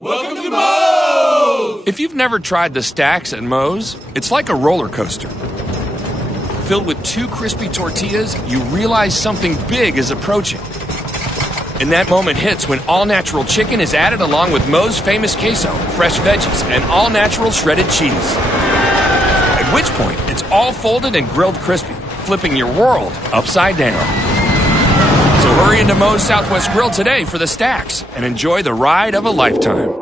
Welcome to Moe's! If you've never tried the stacks at Moe's, it's like a roller coaster. Filled with 2 crispy tortillas, you realize something big is approaching. And that moment hits when all-natural chicken is added along with Moe's famous queso, fresh veggies, and all-natural shredded cheese. At which point, it's all folded and grilled crispy, flipping your world upside down. So hurry into Moe's Southwest Grill today for the stacks and enjoy the ride of a lifetime.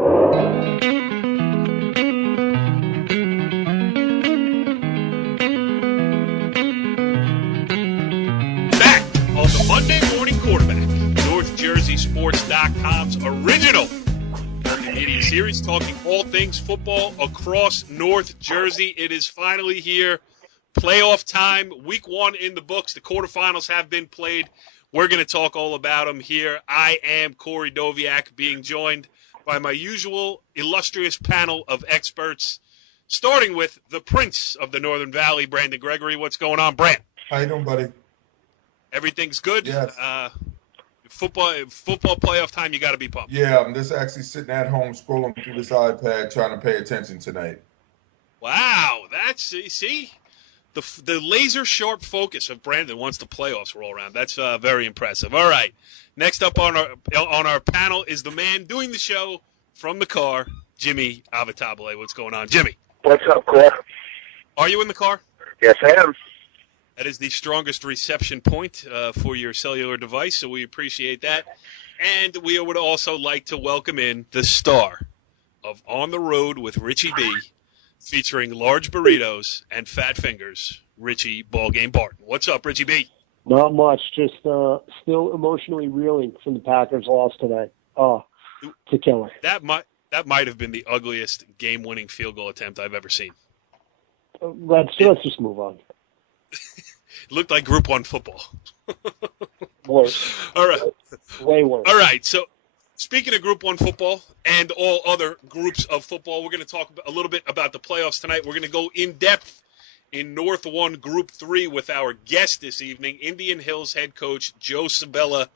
Back on the Monday Morning Quarterback, NorthJerseySports.com's original multimedia series talking all things football across North Jersey. It is finally here. Playoff time, week 1 in the books. The quarterfinals have been played. We're going to talk all about them here. I am Corey Doviak, being joined by my usual illustrious panel of experts, starting with the Prince of the Northern Valley, Brandon Gregory. What's going on, Brand? How you doing, buddy? Everything's good? Yes. Football playoff time, you got to be pumped. Yeah, I'm just actually sitting at home scrolling through this iPad trying to pay attention tonight. Wow, that's, see? The laser-sharp focus of Brandon once the playoffs roll around. That's very impressive. All right. Next up on our panel is the man doing the show from the car, Jimmy Avatable. What's going on, Jimmy? What's up, Corey? Are you in the car? Yes, I am. That is the strongest reception point for your cellular device, so we appreciate that. And we would also like to welcome in the star of On the Road with Richie B., featuring large burritos and fat fingers, Richie Ballgame Barton. What's up, Richie B? Not much. Just still emotionally reeling from the Packers' loss today. Oh, it's a killer. That might have been the ugliest game-winning field goal attempt I've ever seen. Let's just move on. It looked like Group 1 football. Worse. All right. Way worse. All right, so speaking of Group 1 football and all other groups of football, we're going to talk a little bit about the playoffs tonight. We're going to go in-depth in North 1 Group 3 with our guest this evening. Indian Hills head coach Joe Sabella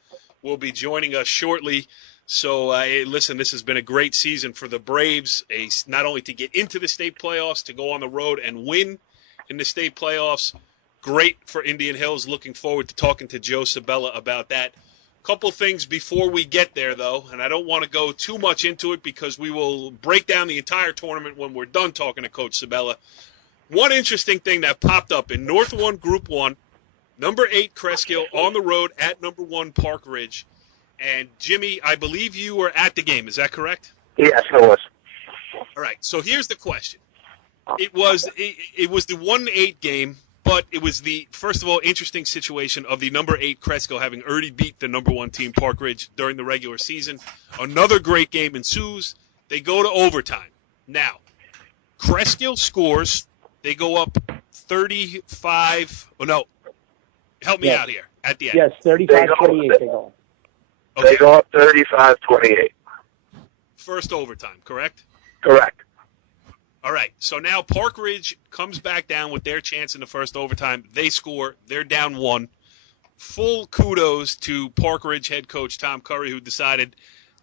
will be joining us shortly. So, listen, this has been a great season for the Braves, not only to get into the state playoffs, to go on the road and win in the state playoffs. Great for Indian Hills. Looking forward to talking to Joe Sabella about that. Couple things before we get there, though, and I don't want to go too much into it because we will break down the entire tournament when we're done talking to Coach Sabella. One interesting thing that popped up in North 1 Group 1, number 8 Cresskill on the road at number 1 Park Ridge. And, Jimmy, I believe you were at the game. Is that correct? Yes, I was. All right, so here's the question. It was the 1-8 game. But it was the, first of all, interesting situation of the number 8 Cresco having already beat the number 1 team, Park Ridge, during the regular season. Another great game ensues. They go to overtime. Now, Cresco scores. They go up 35. Oh, no. Help me out here at the end. Yes, 35-28 they go. Okay. They go up 35-28. First overtime, correct? Correct. All right, so now Park Ridge comes back down with their chance in the first overtime. They score. They're down 1. Full kudos to Park Ridge head coach Tom Curry, who decided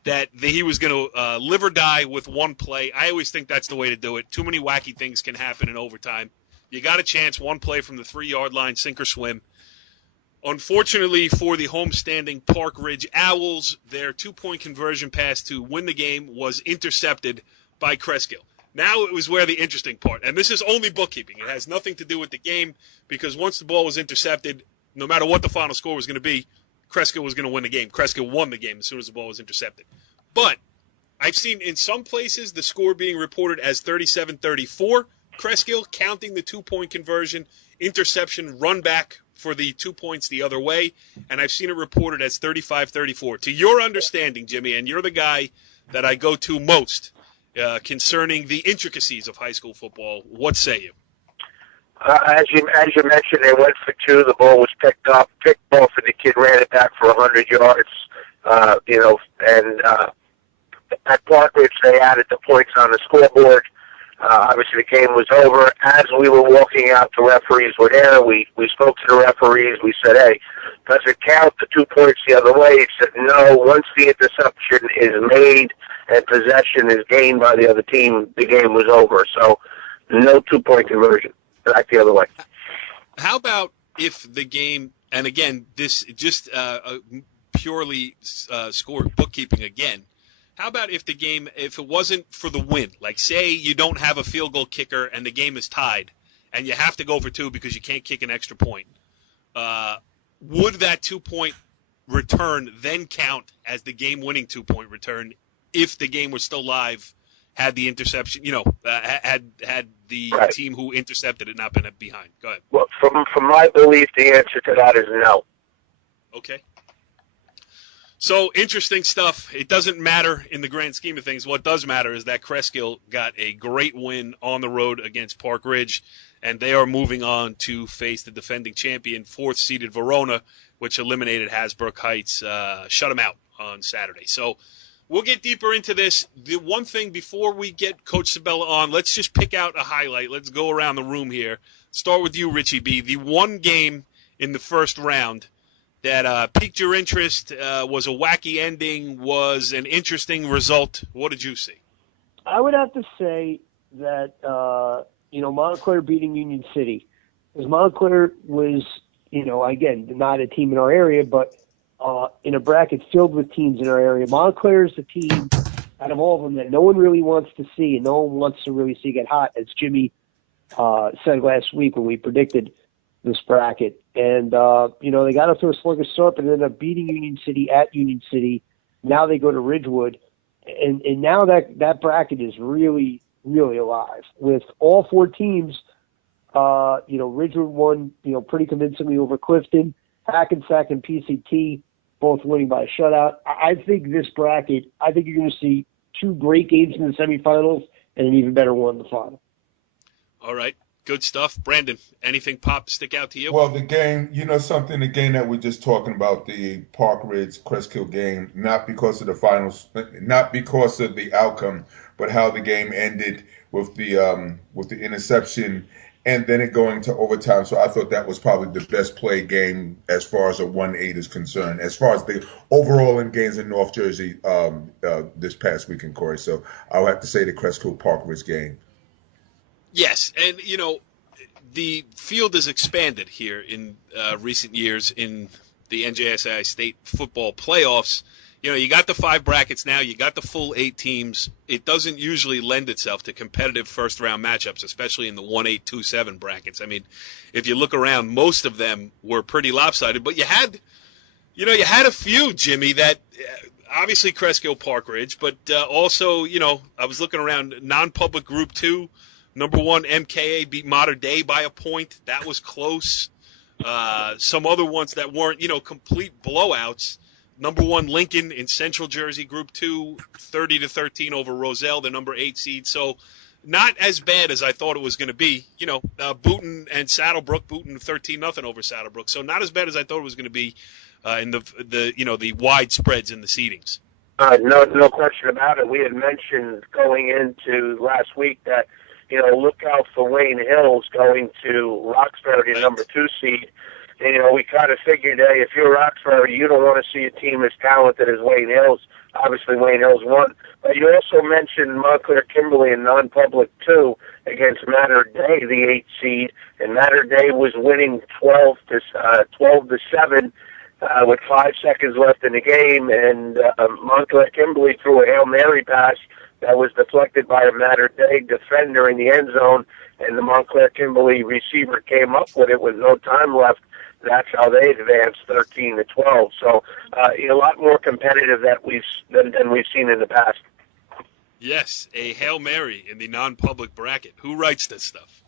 that he was going to live or die with one play. I always think that's the way to do it. Too many wacky things can happen in overtime. You got a chance, one play from the 3-yard line, sink or swim. Unfortunately for the homestanding Park Ridge Owls, their 2-point conversion pass to win the game was intercepted by Cresskill. Now it was where the interesting part, and this is only bookkeeping. It has nothing to do with the game because once the ball was intercepted, no matter what the final score was going to be, Cresskill was going to win the game. Cresskill won the game as soon as the ball was intercepted. But I've seen in some places the score being reported as 37-34. Cresskill counting the 2-point conversion, interception, run back for the 2 points the other way, and I've seen it reported as 35-34. To your understanding, Jimmy, and you're the guy that I go to most, concerning the intricacies of high school football, what say you? As you mentioned, they went for 2. The ball was picked off, and the kid ran it back for 100 yards. And at Park Ridge, they added the points on the scoreboard. Obviously, the game was over. As we were walking out, the referees were there. We spoke to the referees. We said, hey, does it count the 2 points the other way? He said, no. Once the interception is made and possession is gained by the other team, the game was over. So no 2-point conversion. Back the other way. How about if the game, and again, this just purely score bookkeeping again, how about if the game, if it wasn't for the win, like say you don't have a field goal kicker and the game is tied and you have to go for 2 because you can't kick an extra point, would that 2-point return then count as the game-winning 2-point return if the game was still live, had the interception, had the Right. team who intercepted it not been behind? Go ahead. Well, from my belief, the answer to that is no. Okay. So, interesting stuff. It doesn't matter in the grand scheme of things. What does matter is that Cresskill got a great win on the road against Park Ridge, and they are moving on to face the defending champion, 4th-seeded Verona, which eliminated Hasbrook Heights, shut them out on Saturday. So, we'll get deeper into this. The one thing before we get Coach Sabella on, let's just pick out a highlight. Let's go around the room here. Start with you, Richie B. The one game in the first round that piqued your interest, was a wacky ending, was an interesting result. What did you see? I would have to say that, Montclair beating Union City. Because Montclair was, again, not a team in our area, but in a bracket filled with teams in our area. Montclair is the team out of all of them that no one really wants to see and no one wants to really see get hot, as Jimmy said last week when we predicted this bracket. And, they got up to a sluggish start, but ended up beating Union City at Union City. Now they go to Ridgewood. And now that bracket is really, really alive with all 4 teams. Ridgewood won, pretty convincingly over Clifton. Hackensack and PCT both winning by a shutout. I think this bracket, you're going to see 2 great games in the semifinals and an even better one in the final. All right. Good stuff. Brandon, anything stick out to you? Well, the game, the game that we're just talking about, the Park Ridge Cresskill game, not because of the finals, not because of the outcome, but how the game ended with the interception and then it going to overtime. So I thought that was probably the best played game as far as a 1-8 is concerned, as far as the overall in games in North Jersey this past weekend, Corey. So I'll have to say the Cresskill Park Ridge game. Yes, and, the field has expanded here in recent years in the NJSAI state football playoffs. You got the 5 brackets now. You got the full 8 teams. It doesn't usually lend itself to competitive first-round matchups, especially in the 1-8, 2-7 brackets. I mean, if you look around, most of them were pretty lopsided. But you had a few, Jimmy, that obviously Cresskill Park Ridge, but also, I was looking around non-public Group 2. Number 1, MKA beat Mater Dei by a point. That was close. Some other ones that weren't, complete blowouts. Number 1, Lincoln in Central Jersey, Group 2, 30-13 over Roselle, the number 8 seed. So not as bad as I thought it was going to be. Booton and Saddlebrook, Booton 13-0 over Saddlebrook. So not as bad as I thought it was going to be in the wide spreads in the seedings. No question about it. We had mentioned going into last week that, look out for Wayne Hills going to Roxbury, the number 2 seed. And, we kind of figured, hey, if you're Roxbury, you don't want to see a team as talented as Wayne Hills. Obviously, Wayne Hills won. But you also mentioned Montclair Kimberly in non-public, too, against Mater Dei, the 8 seed. And Mater Dei was winning 12-7 with 5 seconds left in the game. And Montclair Kimberly threw a Hail Mary pass that was deflected by a Mater Dei defender in the end zone, and the Montclair Kimberly receiver came up with it with no time left. That's how they advanced 13-12. So a lot more competitive than we've seen in the past. Yes, a Hail Mary in the non-public bracket. Who writes this stuff?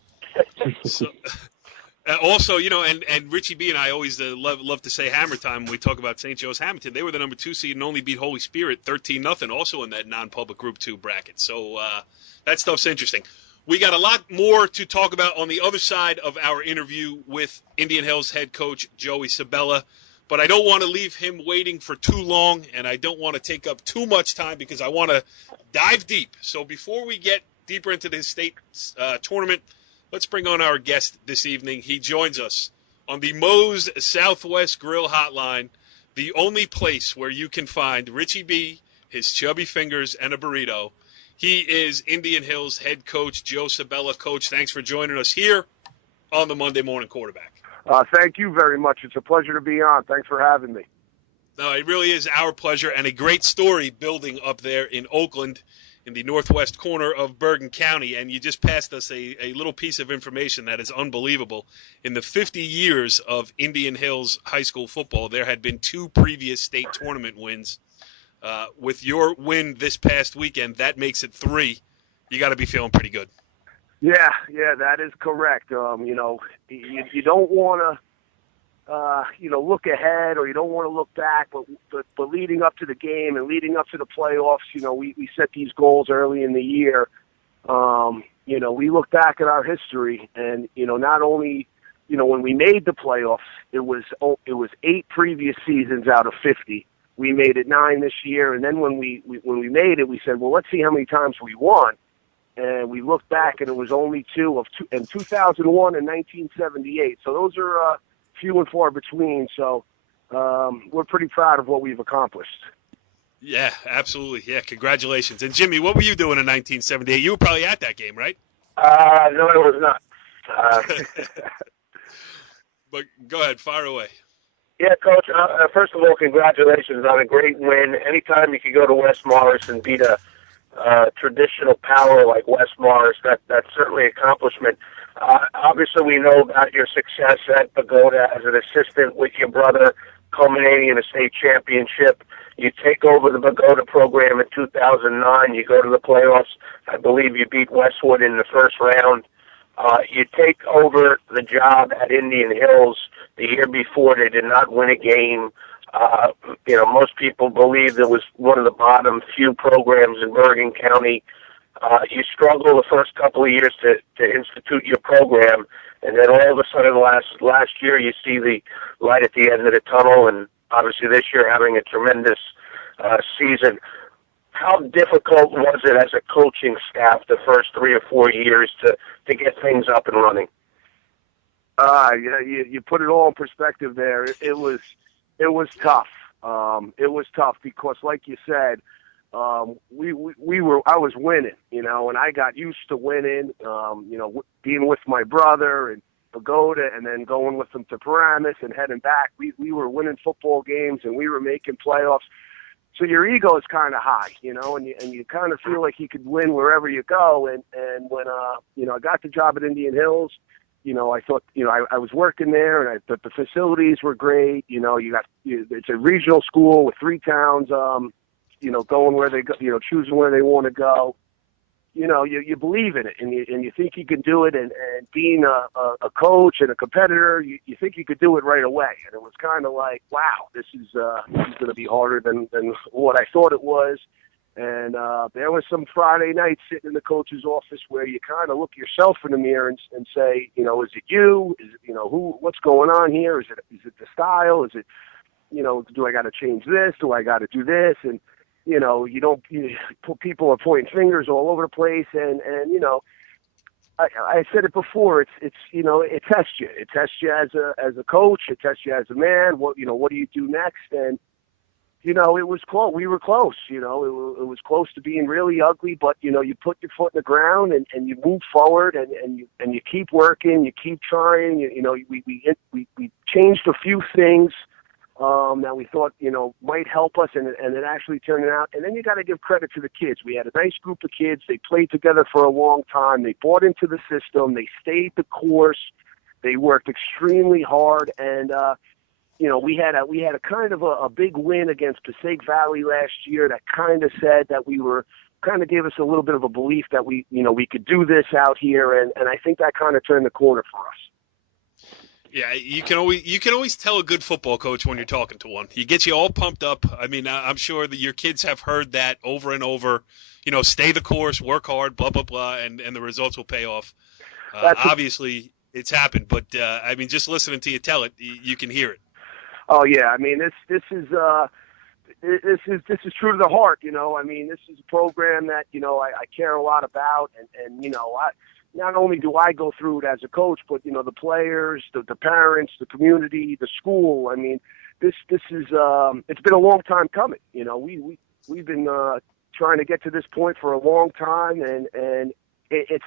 Also, and Richie B and I always love to say Hammer Time when we talk about St. Joe's Hamilton. They were the number 2 seed and only beat Holy Spirit 13-0, also in that non-public Group 2 bracket. So that stuff's interesting. We got a lot more to talk about on the other side of our interview with Indian Hills head coach Joey Sabella, but I don't want to leave him waiting for too long, and I don't want to take up too much time because I want to dive deep. So before we get deeper into the state tournament, let's bring on our guest this evening. He joins us on the Moe's Southwest Grill Hotline, the only place where you can find Richie B his chubby fingers, and a burrito. He is Indian Hills head coach Joe Sabella. Coach, thanks for joining us here on the Monday Morning Quarterback. Thank you very much. It's a pleasure to be on. Thanks for having me. No, it really is our pleasure, and a great story building up there in Oakland in the northwest corner of Bergen County. And you just passed us a little piece of information that is unbelievable. In the 50 years of Indian Hills high school football, there had been 2 previous state tournament wins. With your win this past weekend, that makes it 3. You got to be feeling pretty good. Yeah, that is correct. You don't want to, look ahead, or you don't want to look back, but leading up to the game and leading up to the playoffs, we set these goals early in the year. We look back at our history, and not only, when we made the playoffs, it was 8 previous seasons out of 50. We made it 9 this year, and then when we made it, we said, well, let's see how many times we won. And we looked back, and it was only 2 in 2001 and 1978. So those are few and far between. So we're pretty proud of what we've accomplished. Yeah, absolutely. Yeah, congratulations. And Jimmy, what were you doing in 1978? You were probably at that game, right? No, I was not. But go ahead, fire away. Yeah, Coach, first of all, congratulations on a great win. Anytime you can go to West Morris and beat a traditional power like West Morris, that's certainly an accomplishment. Obviously, we know about your success at Pagoda as an assistant with your brother, culminating in a state championship. You take over the Pagoda program in 2009. You go to the playoffs. I believe you beat Westwood in the first round. You take over the job at Indian Hills the year before. They did not win a game. Most people believe it was one of the bottom few programs in Bergen County. You struggle the first couple of years to institute your program, and then all of a sudden last year you see the light at the end of the tunnel, and obviously this year having a tremendous season. How difficult was it as a coaching staff the first 3 or 4 years to get things up and running? You put it all in perspective there. It was tough. It was tough because, like you said, I was winning, and I got used to winning, being with my brother and Pagoda, and then going with them to Paramus and heading back. We were winning football games, and we were making playoffs. So your ego is kind of high, and you kind of feel like you could win wherever you go. And when I got the job at Indian Hills, I thought, I was working there, and the facilities were great. It's a regional school with 3 towns, going where they go, choosing where they want to go. You believe in it, and you think you can do it. And being a coach and a competitor, you think you could do it right away. And it was kind of like, wow, this is going to be harder than what I thought it was. And there was some Friday nights sitting in the coach's office where you kind of look yourself in the mirror and say, is it you? Is it, what's going on here? Is it the style? Is it, do I got to change this? Do I got to do this? And people are pointing fingers all over the place, and I said it before. It tests you. It tests you as a coach. It tests you as a man. What do you do next? And it was close. We were close. It was close to being really ugly, but you put your foot in the ground and you move forward and you keep working. You keep trying. We changed a few things that we thought, might help us, and it actually turned out. And then you got to give credit to the kids. We had a nice group of kids. They played together for a long time. They bought into the system. They stayed the course. They worked extremely hard, and we had a kind of a big win against Passaic Valley last year that kind of said that kind of gave us a little bit of a belief that we could do this out here, and I think that kind of turned the corner for us. Yeah, you can always tell a good football coach when you're talking to one. He gets you all pumped up. I mean, I'm sure that your kids have heard that over and over. Stay the course, work hard, blah blah blah, and the results will pay off. Obviously, it's happened, but just listening to you tell it, you can hear it. Oh yeah, I mean this is true to the heart. This is a program that I care a lot about, and not only do I go through it as a coach, but the players, the parents, the community, the school. I mean, this is it's been a long time coming. We We've been trying to get to this point for a long time, and it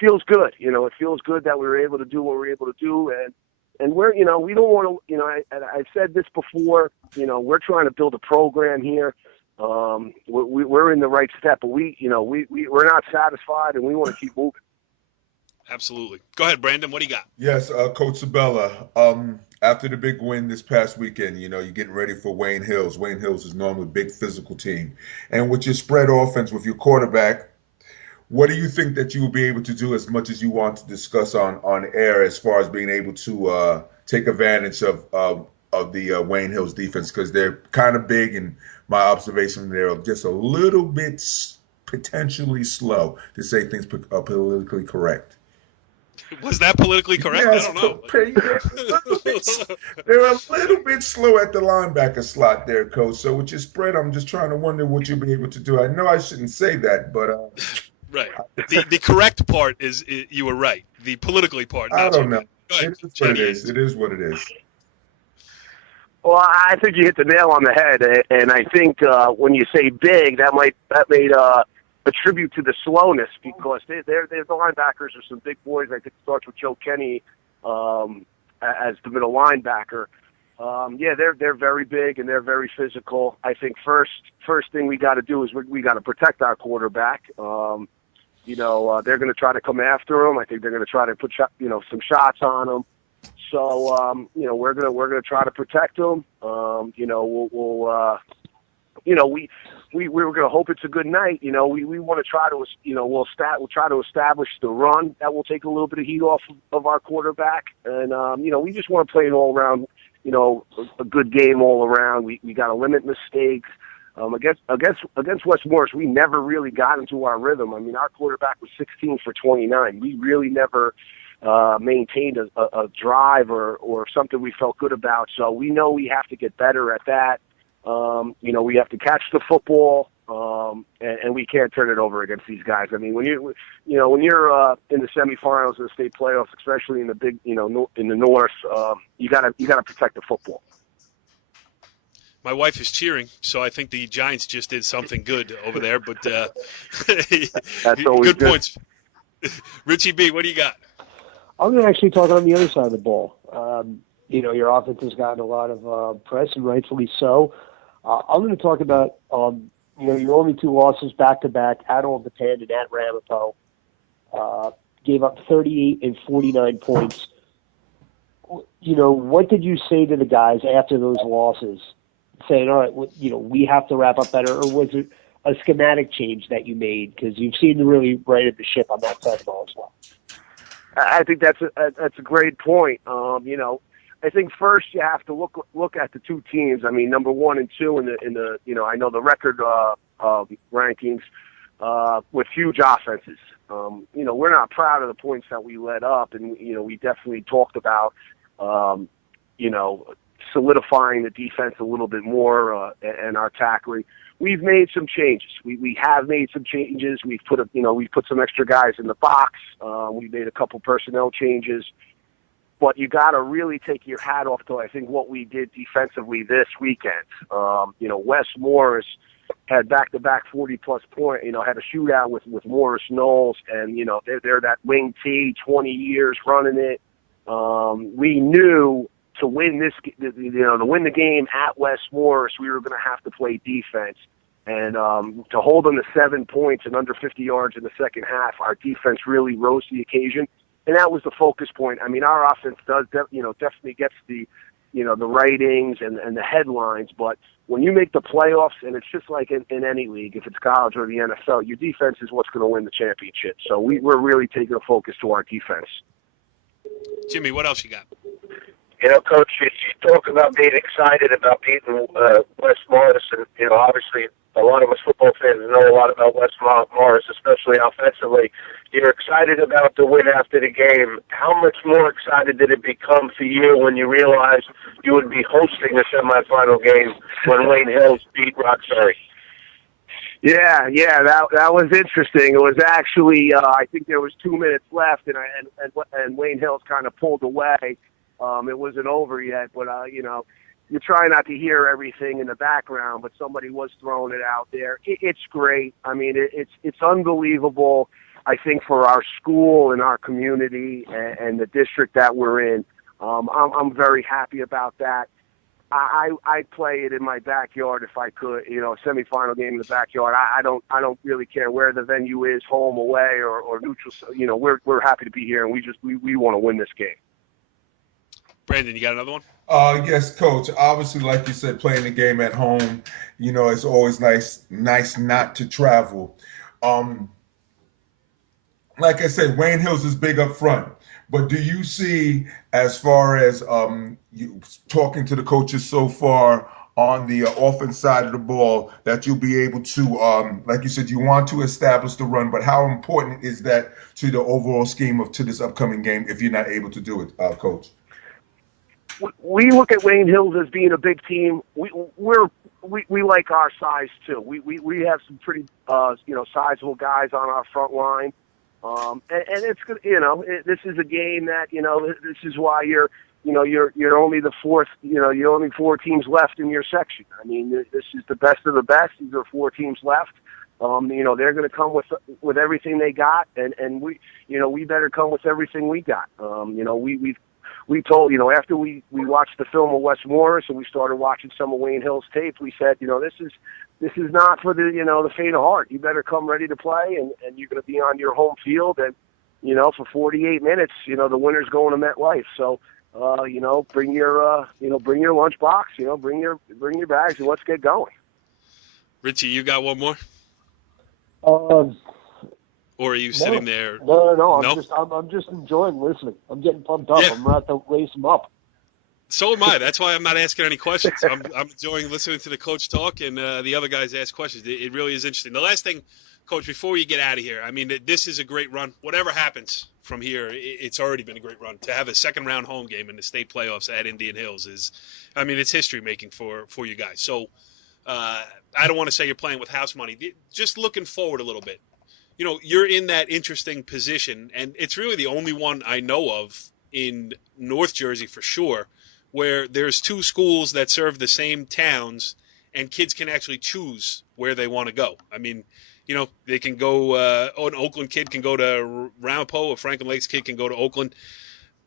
feels good. It feels good that we were able to do what we were able to do, and we're we don't want to I've said this before. We're trying to build a program here. We're in the right step, but we're not satisfied, and we want to keep moving. Absolutely. Go ahead, Brandon. What do you got? Yes, Coach Sabella. After the big win this past weekend, you're getting ready for Wayne Hills. Wayne Hills is normally a big physical team. And with your spread offense, with your quarterback, what do you think that you will be able to do, as much as you want to discuss on air, as far as being able to take advantage of the Wayne Hills defense? Because they're kind of big, and my observation, they're just a little bit potentially slow, to say things politically correct. Was that politically correct? Yes, I don't know. They're a little bit slow at the linebacker slot there, Coach. So with your spread, I'm just trying to wonder what you'll be able to do. I know I shouldn't say that, but right. The correct part is you were right. The politically part. I don't know. It is what it is. It is what it is. Well, I think you hit the nail on the head, and I think when you say big, that made attribute to the slowness, because the linebackers are some big boys. I think it starts with Joe Kenny as the middle linebacker. They're very big and they're very physical. I think first thing we got to do is we got to protect our quarterback. They're going to try to come after him. I think they're going to try to put some shots on him. So we're gonna try to protect him. We were going to hope it's a good night. We want to try to, we'll try to establish the run. That will take a little bit of heat off of our quarterback. And, we just want to play an all-around, a good game all around. We got to limit mistakes. Against West Morris, we never really got into our rhythm. I mean, our quarterback was 16 for 29. We really never maintained a drive or something we felt good about. So we know we have to get better at that. We have to catch the football, and we can't turn it over against these guys. I mean, when you're in the semifinals of the state playoffs, especially in the big, in the North, you gotta protect the football. My wife is cheering, so I think the Giants just did something good over there. But that's always good points. Richie B, what do you got? I'm going to actually talk on the other side of the ball. Your offense has gotten a lot of press, and rightfully so. I'm going to talk about, your only two losses back-to-back at Old Japan and at Ramapo. Gave up 38 and 49 points. What did you say to the guys after those losses? Saying, all right, we have to wrap up better, or was it a schematic change that you made? Because you've seemed to really righted the ship on that side of the ball as well. I think that's a great point. I think first you have to look at the two teams. I mean, number 1 and 2 in the I know the record rankings with huge offenses. We're not proud of the points that we let up, and we definitely talked about solidifying the defense a little bit more and our tackling. We've made some changes. We have made some changes. We've put some extra guys in the box. We've made a couple personnel changes. But you got to really take your hat off to, I think, what we did defensively this weekend. West Morris had back-to-back 40-plus point. Had a shootout with Morris Knolls, and they're that wing T, 20 years running it. We knew to win to win the game at West Morris, we were going to have to play defense. And to hold them to 7 points and under 50 yards in the second half, our defense really rose to the occasion. And that was the focus point. I mean, our offense does, definitely gets the, the ratings and the headlines. But when you make the playoffs, and it's just like in any league, if it's college or the NFL, your defense is what's going to win the championship. So we're really taking a focus to our defense. Jimmy, what else you got? Coach, you talk about being excited about beating West Morris, and obviously a lot of us football fans know a lot about West Morris, especially offensively. You're excited about the win after the game. How much more excited did it become for you when you realized you would be hosting a semifinal game when Wayne Hills beat Roxbury? Yeah, that was interesting. It was actually, I think there was 2 minutes left, and Wayne Hills kind of pulled away. It wasn't over yet, but you try not to hear everything in the background, but somebody was throwing it out there. It's great. I mean, it's unbelievable. I think for our school and our community and the district that we're in, I'm very happy about that. I'd play it in my backyard if I could, a semifinal game in the backyard. I don't really care where the venue is, home, away, or neutral. We're happy to be here, and we want to win this game. Brandon, you got another one? Yes, Coach. Obviously, like you said, playing the game at home, it's always nice not to travel. Like I said, Wayne Hills is big up front. But do you see, as far as you talking to the coaches so far on the offense side of the ball, that you'll be able to, like you said, you want to establish the run, but how important is that to the overall scheme to this upcoming game if you're not able to do it, Coach? We look at Wayne Hills as being a big team. We like our size too. We have some pretty sizable guys on our front line. And it's good, this is a game that, this is why you're only the fourth, you're only 4 teams left in your section. I mean, this is the best of the best. These are 4 teams left. They're going to come with everything they got, and we better come with everything we got. We told, after we watched the film of Wes Morris and we started watching some of Wayne Hill's tape, we said, this is not for the faint of heart. You better come ready to play, and you're going to be on your home field, and for 48 minutes, the winner's going to MetLife. So, bring your lunchbox, bring your bags, and let's get going. Richie, you got one more? Or are you sitting there? No. I'm just enjoying listening. I'm getting pumped up. Yeah. I'm about to raise them up. So am I. That's why I'm not asking any questions. I'm enjoying listening to the coach talk and the other guys ask questions. It really is interesting. The last thing, Coach, before you get out of here, I mean, this is a great run. Whatever happens from here, it's already been a great run. To have a second-round home game in the state playoffs at Indian Hills it's history-making for you guys. So I don't want to say you're playing with house money. Just looking forward a little bit. You're in that interesting position, and it's really the only one I know of in North Jersey for sure, where there's 2 schools that serve the same towns, and kids can actually choose where they want to go. I mean, they can go, an Oakland kid can go to Ramapo, a Franklin Lakes kid can go to Oakland.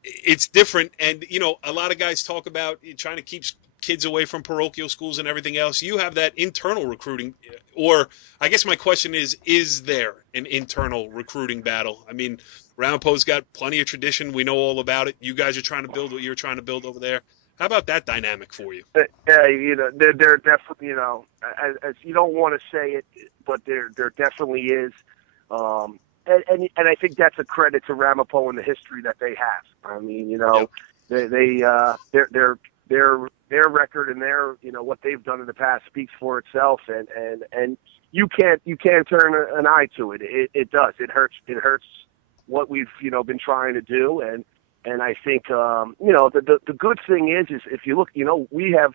It's different, and, a lot of guys talk about trying to keep kids away from parochial schools and everything else. You have that internal recruiting, or I guess my question is there an internal recruiting battle? I mean, Ramapo's got plenty of tradition. We know all about it. You guys are trying to build what you're trying to build over there. How about that dynamic for you? Yeah, there definitely, as you don't want to say it, but there definitely is. And I think that's a credit to Ramapo and the history that they have. I mean, their record and their what they've done in the past speaks for itself, and you can't turn an eye to it. It does. It hurts what we've been trying to do, and I think the good thing is if you look, we have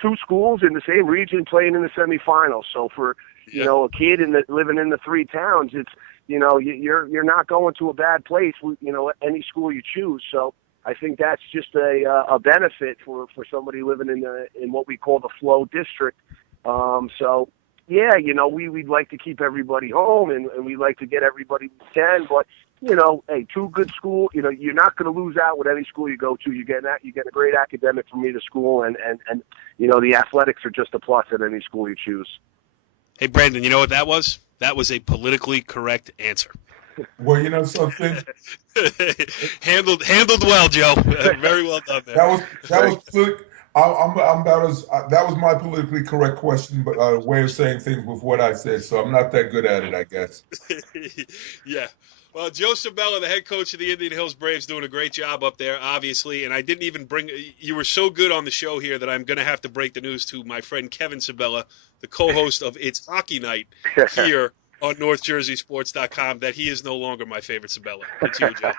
2 schools in the same region playing in the semifinals. So for a kid living in the 3 towns, it's you're not going to a bad place. Any school you choose. So I think that's just a benefit for somebody living in what we call the flow district. So yeah, we'd like to keep everybody home and we like to get everybody we can, but hey, 2 good schools, you're not going to lose out with any school you go to. You get a great academic from either school, and the athletics are just a plus at any school you choose. Hey, Brandon, you know what that was? That was a politically correct answer. Well, something handled well, Joe. Very well done, man. That was my politically correct question, but way of saying things with what I said. So I'm not that good at it, I guess. Yeah. Well, Joe Sabella, the head coach of the Indian Hills Braves, doing a great job up there, obviously. And I didn't even you were so good on the show here that I'm going to have to break the news to my friend Kevin Sabella, the co-host of It's Hockey Night here on NorthJerseySports.com, that he is no longer my favorite Sabella. It's you, Joe.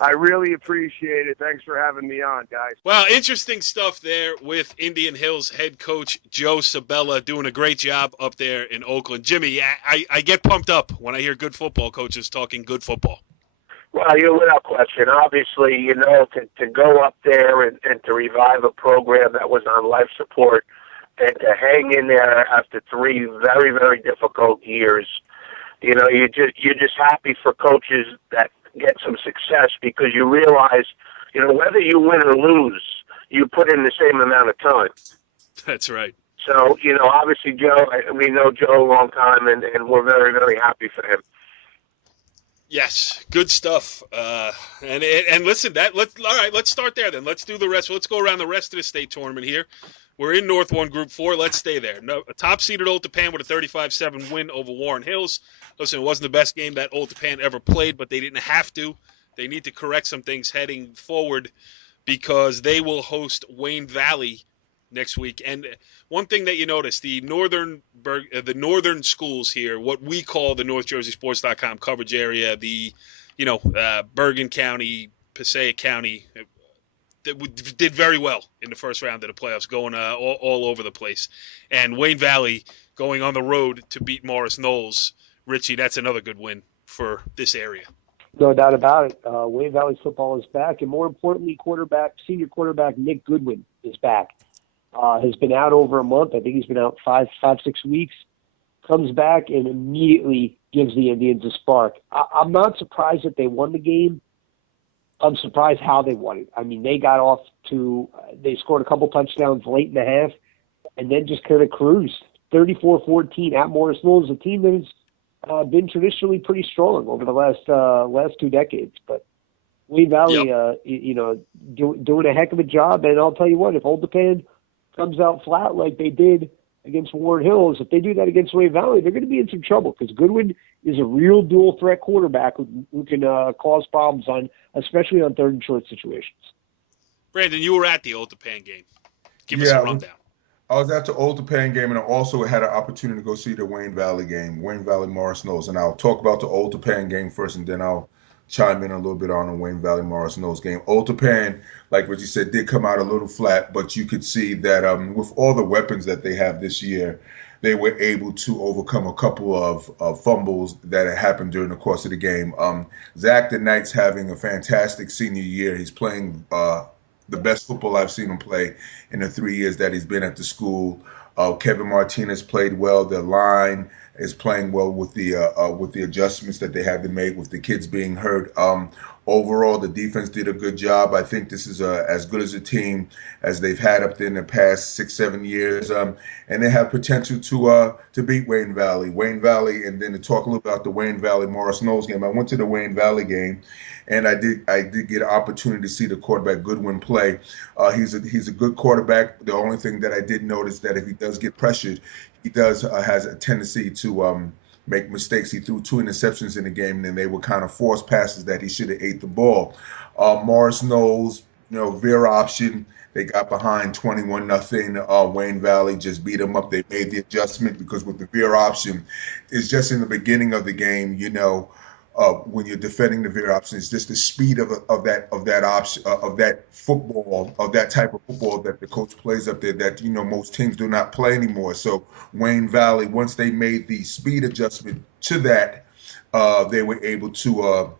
I really appreciate it. Thanks for having me on, guys. Well, interesting stuff there with Indian Hills head coach Joe Sabella, doing a great job up there in Oakland. Jimmy, I get pumped up when I hear good football coaches talking good football. Well, without question. Obviously, to go up there and to revive a program that was on life support and to hang in there after 3 very, very difficult years, you're just happy for coaches that get some success because you realize, whether you win or lose, you put in the same amount of time. That's right. So, obviously, Joe, we know Joe a long time, and we're very, very happy for him. Yes, good stuff. And listen, all right. Let's start there then. Let's do the rest. Let's go around the rest of the state tournament here. We're in North 1, Group 4. Let's stay there. A top-seeded Old Tappan with a 35-7 win over Warren Hills. Listen, it wasn't the best game that Old Tappan ever played, but they didn't have to. They need to correct some things heading forward because they will host Wayne Valley next week. And one thing that you notice, the northern schools here, what we call the NorthJerseySports.com coverage area, the Bergen County, Passaic County, did very well in the first round of the playoffs, going all over the place. And Wayne Valley going on the road to beat Morris Knolls. Richie, that's another good win for this area. No doubt about it. Wayne Valley football is back, and more importantly, senior quarterback Nick Goodwin is back. Has been out over a month. I think he's been out 5-6 weeks. Comes back and immediately gives the Indians a spark. I'm not surprised that they won the game. I'm surprised how they won it. I mean, they scored a couple touchdowns late in the half and then just kind of cruised. 34-14 at Morris Knolls, a team that has been traditionally pretty strong over the last 2 decades. But Wayne Valley, doing a heck of a job. And I'll tell you what, if Old Tappan comes out flat like they did against Warren Hills, if they do that against Wayne Valley, they're going to be in some trouble because Goodwin is a real dual threat quarterback who can cause problems especially on third and short situations. Brandon, you were at the Old Tappan game. Give us a rundown. I was at the Old Tappan game, and I also had an opportunity to go see the Wayne Valley game, Wayne Valley Morris Knolls. And I'll talk about the Old Tappan game first, and then I'll chime in a little bit on the Wayne Valley Morris Knolls game. Old Tappan, like Richie said, did come out a little flat, but you could see that with all the weapons that they have this year, they were able to overcome a couple of fumbles that had happened during the course of the game. Zach the Knight's having a fantastic senior year. He's playing the best football I've seen him play in the 3 years that he's been at the school. Kevin Martinez played well. The line is playing well with the adjustments that they had to make with the kids being hurt. Overall, the defense did a good job. I think this is as good as a team as they've had up there in the past 6-7 years, and they have potential to beat Wayne Valley. And then to talk a little about the Wayne Valley Morris Knolls game. I went to the Wayne Valley game, and I did get an opportunity to see the quarterback Goodwin play. He's a good quarterback. The only thing that I did notice that if he does get pressured, he has a tendency to make mistakes. He threw 2 interceptions in the game, and then they were kind of forced passes that he should have ate the ball. Morris Knolls, veer option. They got behind 21-0. Wayne Valley just beat them up. They made the adjustment because with the veer option, it's just in the beginning of the game, when you're defending the veer option, it's just the speed of that option of that football, of that type of football that the coach plays up there that most teams do not play anymore. So Wayne Valley, once they made the speed adjustment to that, they were able to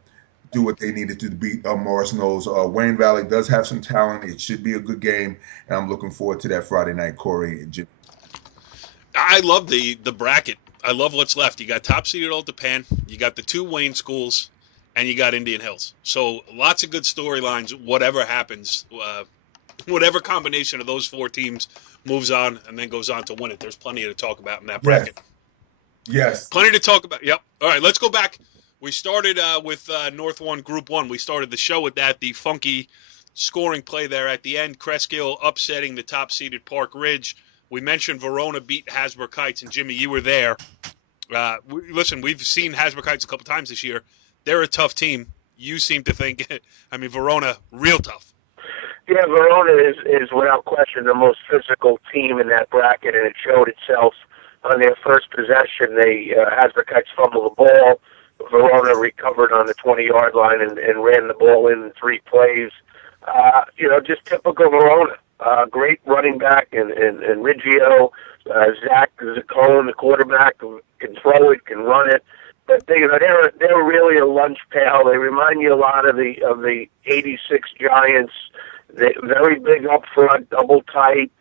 do what they needed to beat Morris Knolls. Wayne Valley does have some talent. It should be a good game, and I'm looking forward to that Friday night, Corey and Jimmy. I love the bracket. I love what's left. You got top-seeded Old Tappan, you got the 2 Wayne schools, and you got Indian Hills. So lots of good storylines, whatever happens, whatever combination of those 4 teams moves on and then goes on to win it. There's plenty to talk about in that bracket. Yes. Plenty to talk about. Yep. All right, let's go back. We started with North 1, Group 1. We started the show with that, the funky scoring play there at the end. Cresskill upsetting the top-seeded Park Ridge. We mentioned Verona beat Hasbrook Heights, and Jimmy, you were there. Listen, we've seen Hasbrook Heights a couple times this year. They're a tough team. You seem to think, Verona, real tough. Yeah, Verona is without question the most physical team in that bracket, and it showed itself on their first possession. Hasbrook Heights fumbled the ball. Verona recovered on the 20-yard line and ran the ball in 3 plays. Just typical Verona. Great running back and Riggio. Zach Zaccone, the quarterback, can throw it, can run it. but they're really a lunch pail. They remind you a lot of the '86 Giants. They're very big up front, double tight,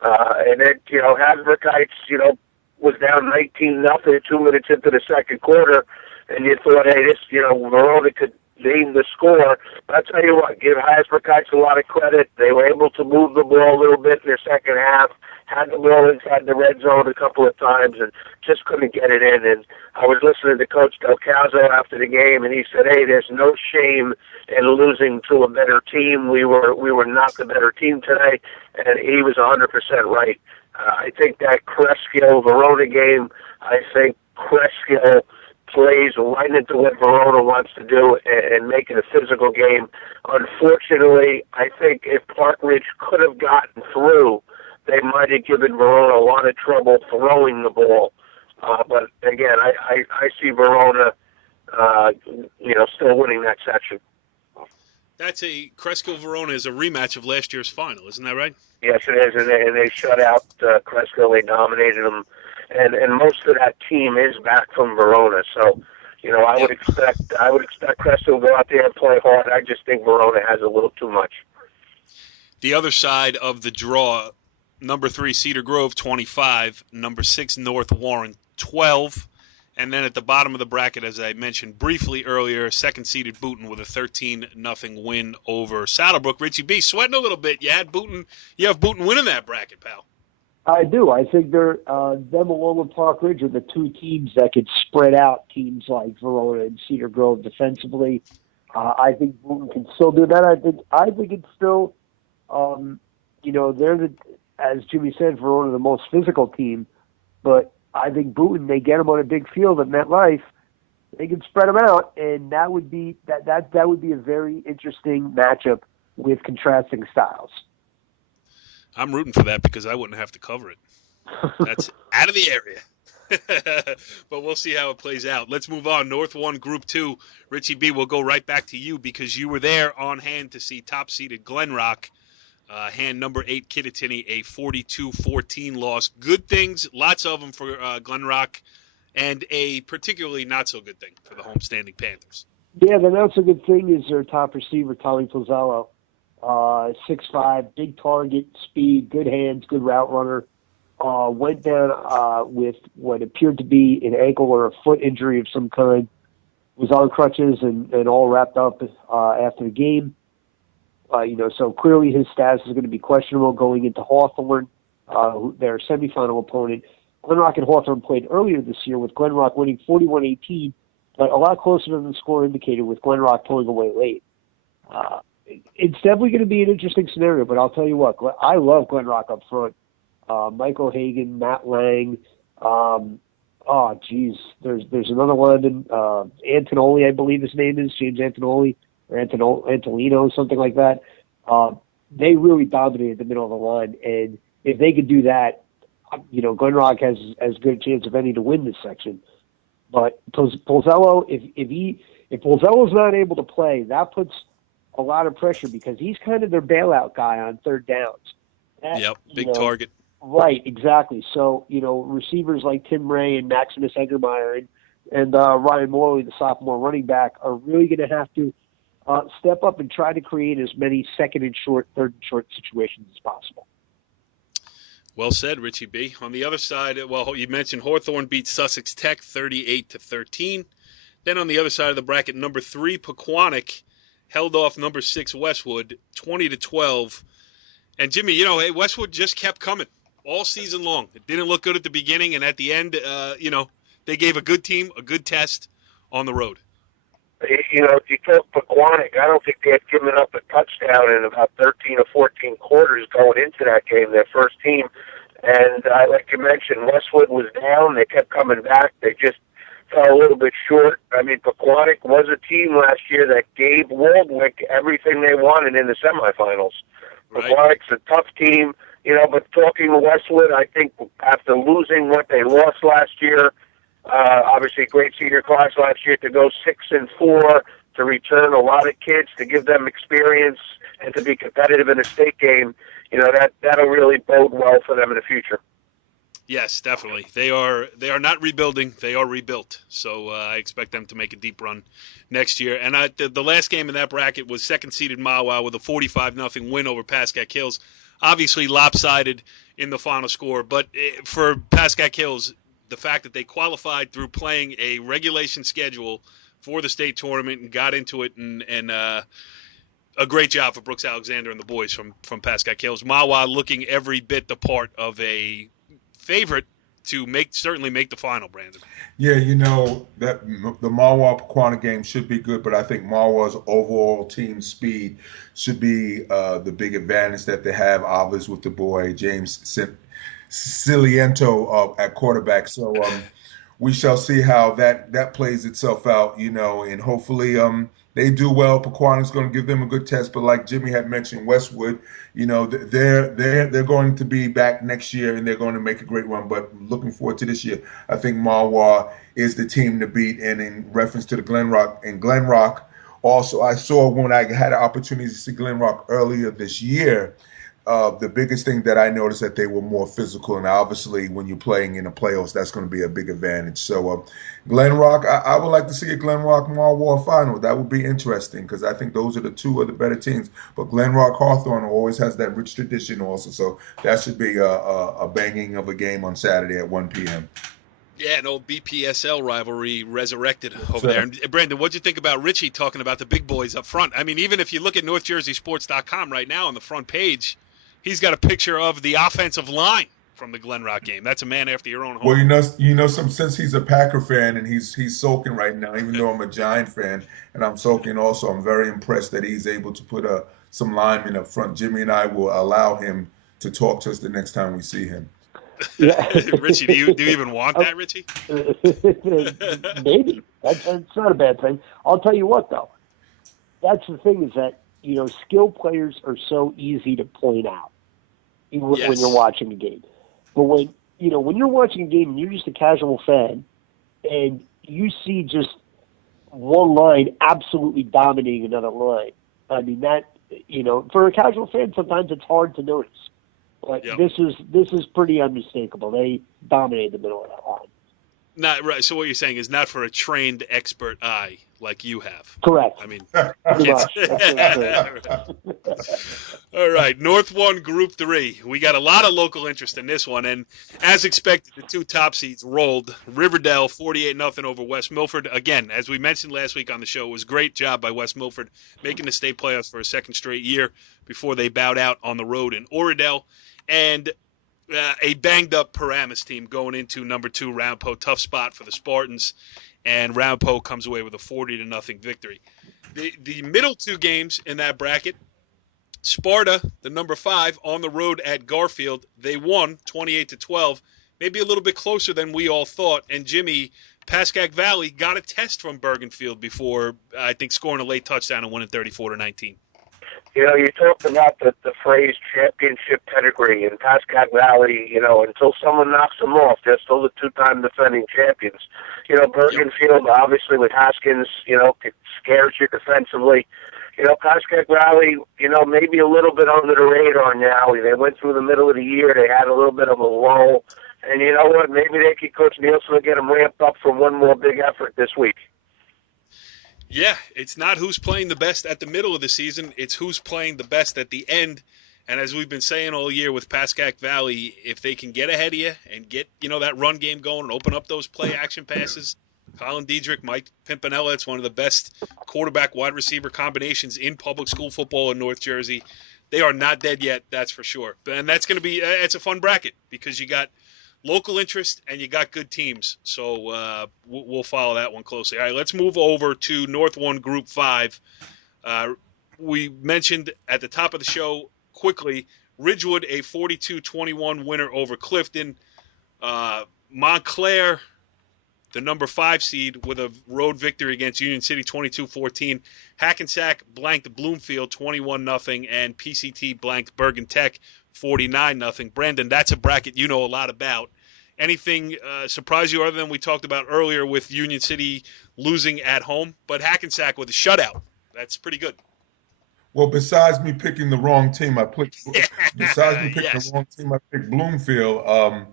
and then Hasbrouckites was down 19-0 2 minutes into the second quarter, and you thought, hey, this Verona could name the score. But I'll tell you what, give Hasbrouckites a lot of credit. They were able to move the ball a little bit in their second half, had the ball inside the red zone a couple of times, and just couldn't get it in. And I was listening to Coach Del Caso after the game, and he said, hey, there's no shame in losing to a better team. We were not the better team today, and he was 100% right. I think that Cresco-Verona game, I think Cresco plays right into what Verona wants to do and make it a physical game. Unfortunately, I think if Park Ridge could have gotten through, they might have given Verona a lot of trouble throwing the ball. But again, I see Verona, still winning that section. That's Cresco Verona is a rematch of last year's final, isn't that right? Yes, it is, and they shut out Cresco. They dominated them, and most of that team is back from Verona. So, I would expect Cresco to go out there and play hard. I just think Verona has a little too much. The other side of the draw, number 3 Cedar Grove 25, number 6 North Warren 12. And then at the bottom of the bracket, as I mentioned briefly earlier, second-seeded Booton with a 13-0 win over Saddlebrook. Richie B, sweating a little bit. You have Booton winning that bracket, pal. I do. I think they're them along with Park Ridge are the two teams that could spread out teams like Verona and Cedar Grove defensively. I think Booton can still do that. I think it's still, they're as Jimmy said, Verona the most physical team, but I think Booton, they get them on a big field at MetLife, they can spread them out, and that would be that would be a very interesting matchup with contrasting styles. I'm rooting for that because I wouldn't have to cover it. That's out of the area. But we'll see how it plays out. Let's move on. North 1, Group 2. Richie B, we'll go right back to you because you were there on hand to see top-seeded Glen Rock hand number 8 Kittatinny, a 42-14 loss. Good things, lots of them for Glen Rock, and a particularly not-so-good thing for the homestanding Panthers. Yeah, the not-so-good thing is their top receiver, Tommy Pozzello. 6'5", big target, speed, good hands, good route runner. Went down with what appeared to be an ankle or a foot injury of some kind. Was on crutches and all wrapped up after the game. So clearly his status is going to be questionable going into Hawthorne, their semifinal opponent. Glen Rock and Hawthorne played earlier this year with Glen Rock winning 41-18, but a lot closer than the score indicated with Glen Rock pulling away late. It's definitely going to be an interesting scenario, but I'll tell you what, I love Glen Rock up front. Michael Hagan, Matt Lang, there's another one, Antonoli, I believe his name is, James Antonoli, or Antolino, something like that. They really dominated the middle of the line, and if they could do that, Glen Rock has as good a chance of any to win this section. But Pozzello, if Pozzello's not able to play, that puts a lot of pressure because he's kind of their bailout guy on third downs. Big target. Right, exactly. So, receivers like Tim Ray and Maximus Eggermeyer and Ryan Morley, the sophomore running back, are really going to have to step up and try to create as many second and short, third and short situations as possible. Well said, Richie B. On the other side, you mentioned Hawthorne beat Sussex Tech 38-13. Then on the other side of the bracket, number 3 Pequannock held off number 6 Westwood 20-12. And Jimmy, Westwood just kept coming all season long. It didn't look good at the beginning, and at the end, they gave a good team a good test on the road. If you took Pequannock, I don't think they had given up a touchdown in about 13 or 14 quarters going into that game, their first team. And like you mentioned, Westwood was down. They kept coming back. They just fell a little bit short. I mean, Pequannock was a team last year that gave Waldwick everything they wanted in the semifinals. Right. Pequannock's a tough team, but talking to Westwood, I think after losing what they lost last year, obviously great senior class last year, to go 6-4, to return a lot of kids, to give them experience, and to be competitive in a state game, that'll really bode well for them in the future. Yes, definitely. They are not rebuilding. They are rebuilt. So I expect them to make a deep run next year. And the last game in that bracket was second-seeded Mawa with a 45-0 win over Pascack Hills. Obviously lopsided in the final score. But for Pascack Hills, the fact that they qualified through playing a regulation schedule for the state tournament and got into it and a great job for Brooks Alexander and the boys from Pascack Hills. Mawa looking every bit the part of a favorite to certainly make the final, Brandon. Yeah, that the Marwa Pequanna game should be good, but I think Marwa's overall team speed should be the big advantage that they have, obviously, with the boy James Ciliento at quarterback. So we shall see how that plays itself out, and hopefully they do well. Pequanna's going to give them a good test, but like Jimmy had mentioned, Westwood, they're going to be back next year and they're going to make a great run. But looking forward to this year, I think Marwa is the team to beat. And in reference to the Glen Rock, also I saw when I had an opportunity to see Glen Rock earlier this year. The biggest thing that I noticed that they were more physical, and obviously when you're playing in the playoffs, that's going to be a big advantage. So Glen Rock, I would like to see a Glen Rock Marwa final. That would be interesting because I think those are the two of the better teams. But Glen Rock Hawthorne always has that rich tradition also, so that should be a banging of a game on Saturday at 1 p.m. Yeah, an old BPSL rivalry resurrected over there. And Brandon, what'd you think about Richie talking about the big boys up front? I mean, even if you look at NorthJerseySports.com right now on the front page, he's got a picture of the offensive line from the Glen Rock game. That's a man after your own heart. Well, since he's a Packer fan and he's soaking right now, even though I'm a Giant fan and I'm soaking also, I'm very impressed that he's able to put some linemen up front. Jimmy and I will allow him to talk to us the next time we see him. Yeah. Richie, do you even want that, Richie? Maybe. That's not a bad thing. I'll tell you what, though. That's the thing is that, skill players are so easy to point out when you're watching a game. But when you're watching a game and you're just a casual fan and you see just one line absolutely dominating another line, I mean, that, for a casual fan, sometimes it's hard to notice. But this is pretty unmistakable. They dominated the middle of that line. Not right. So what you're saying is not for a trained expert eye like you have. Correct. I mean, pretty much. All right, North 1, Group 3. We got a lot of local interest in this one, and as expected, the two top seeds rolled. Riverdale 48-0 over West Milford. Again, as we mentioned last week on the show, it was a great job by West Milford making the state playoffs for a second straight year before they bowed out on the road in Oradell. And a banged-up Paramus team going into number 2 Ramapo. Tough spot for the Spartans, and Ramapo comes away with a 40-0 victory. The middle two games in that bracket, Sparta, the number 5, on the road at Garfield, they won 28-12, maybe a little bit closer than we all thought. And Jimmy, Pascack Valley got a test from Bergenfield before, I think, scoring a late touchdown and winning 34-19. You talked about the phrase championship pedigree in Pascack Valley, until someone knocks them off, they're still the two-time defending champions. Bergenfield, obviously, with Haskins, scares you defensively. Pascack Valley, maybe a little bit under the radar now. They went through the middle of the year. They had a little bit of a lull. And you know what? Maybe they could Coach Nielsen get them ramped up for one more big effort this week. Yeah, it's not who's playing the best at the middle of the season. It's who's playing the best at the end. And as we've been saying all year with Pascack Valley, if they can get ahead of you and get, that run game going and open up those play action passes, Colin Diedrich, Mike Pimpinella, it's one of the best quarterback wide receiver combinations in public school football in North Jersey. They are not dead yet, that's for sure. And that's going to be, it's a fun bracket because you got local interest and you got good teams. So we'll follow that one closely. All right, let's move over to North 1 Group 5. We mentioned at the top of the show quickly, Ridgewood, a 42-21 winner over Clifton. Montclair, the number 5 seed, with a road victory against Union City 22-14. Hackensack blanked Bloomfield 21-0, and PCT blanked Bergen Tech 49-0. Brandon, that's a bracket you know a lot about. Anything surprise you other than we talked about earlier with Union City losing at home? But Hackensack with a shutout. That's pretty good. Well, besides me picking the wrong team, I picked Bloomfield.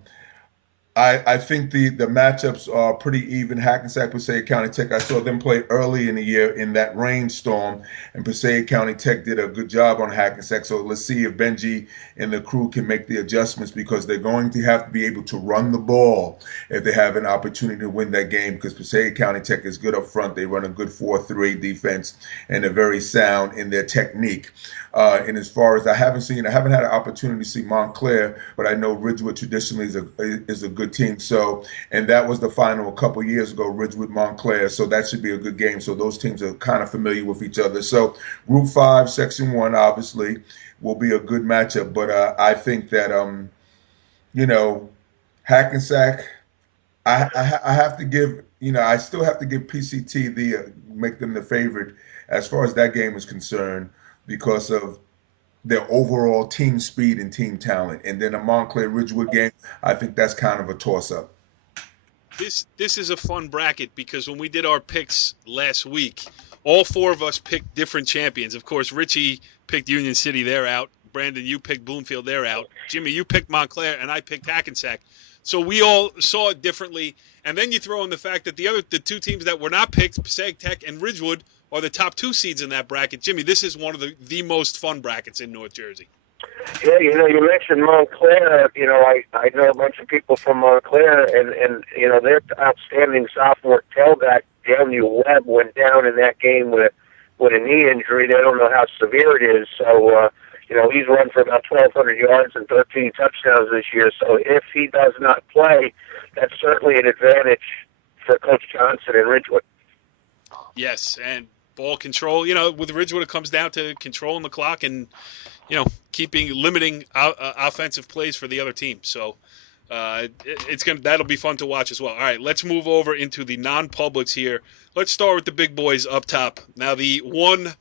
I think the matchups are pretty even. Hackensack, Passaic County Tech. I saw them play early in the year in that rainstorm, and Passaic County Tech did a good job on Hackensack. So let's see if Benji and the crew can make the adjustments, because they're going to have to be able to run the ball if they have an opportunity to win that game, because Passaic County Tech is good up front. They run a good 4-3 defense, and they're very sound in their technique. And as far as I haven't had an opportunity to see Montclair, but I know Ridgewood traditionally is a good team. So, and that was the final a couple years ago, Ridgewood Montclair. So that should be a good game. So those teams are kind of familiar with each other. So Group 5, Section 1, obviously will be a good matchup. But I think that you know, Hackensack, I have to give, I still have to give PCT make them the favorite as far as that game is concerned, because of their overall team speed and team talent. And then a Montclair Ridgewood game, I think that's kind of a toss-up. This is a fun bracket, because when we did our picks last week, all four of us picked different champions. Of course, Richie picked Union City, they're out. Brandon, you picked Bloomfield, they're out. Jimmy, you picked Montclair, and I picked Hackensack. So we all saw it differently. And then you throw in the fact that the two teams that were not picked, Passaic Tech and Ridgewood, are the top two seeds in that bracket. Jimmy, this is one of the most fun brackets in North Jersey. Yeah, you mentioned Montclair. I know a bunch of people from Montclair, and their outstanding sophomore tailback, Daniel Webb, went down in that game with a knee injury. They don't know how severe it is. So, he's run for about 1,200 yards and 13 touchdowns this year. So if he does not play, that's certainly an advantage for Coach Johnson and Ridgewood. Yes, and ball control. With Ridgewood, it comes down to controlling the clock and, limiting offensive plays for the other team. So that'll be fun to watch as well. All right, let's move over into the non-publics here. Let's start with the big boys up top. Now, the one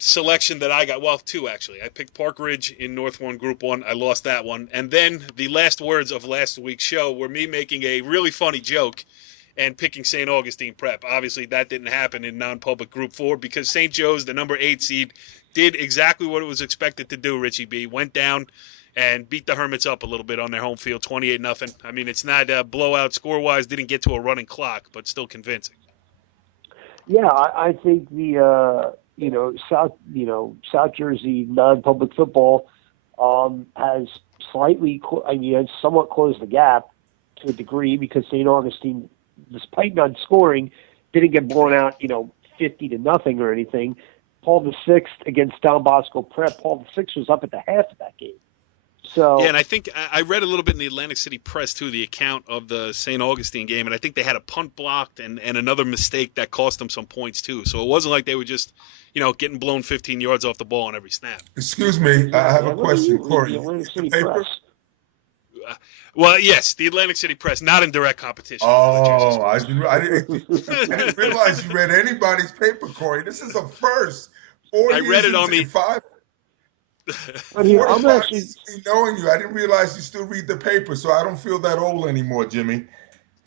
selection that I got, well, two actually. I picked Park Ridge in North 1, Group 1. I lost that one. And then the last words of last week's show were me making a really funny joke and picking St. Augustine Prep. Obviously, that didn't happen in non-public Group 4, because St. Joe's, the number 8 seed, did exactly what it was expected to do, Richie B. Went down and beat the Hermits up a little bit on their home field, 28-0. I mean, it's not a blowout score-wise, didn't get to a running clock, but still convincing. Yeah, I think the South Jersey non-public football has somewhat closed the gap to a degree, because St. Augustine, despite not scoring, didn't get blown out, 50-0 or anything. Paul VI against Don Bosco Prep. Paul VI was up at the half of that game. So yeah, and I think I read a little bit in the Atlantic City Press too, the account of the St. Augustine game, and I think they had a punt blocked and another mistake that cost them some points too. So it wasn't like they were just, getting blown 15 yards off the ball on every snap. Excuse me, I have a question, Corey. The Atlantic City Press. Well, yes, the Atlantic City Press, not in direct competition. Oh, I didn't realize you read anybody's paper, Corey. This is a first. I read it on the 5. But here, I'm actually knowing you. I didn't realize you still read the paper, so I don't feel that old anymore, Jimmy.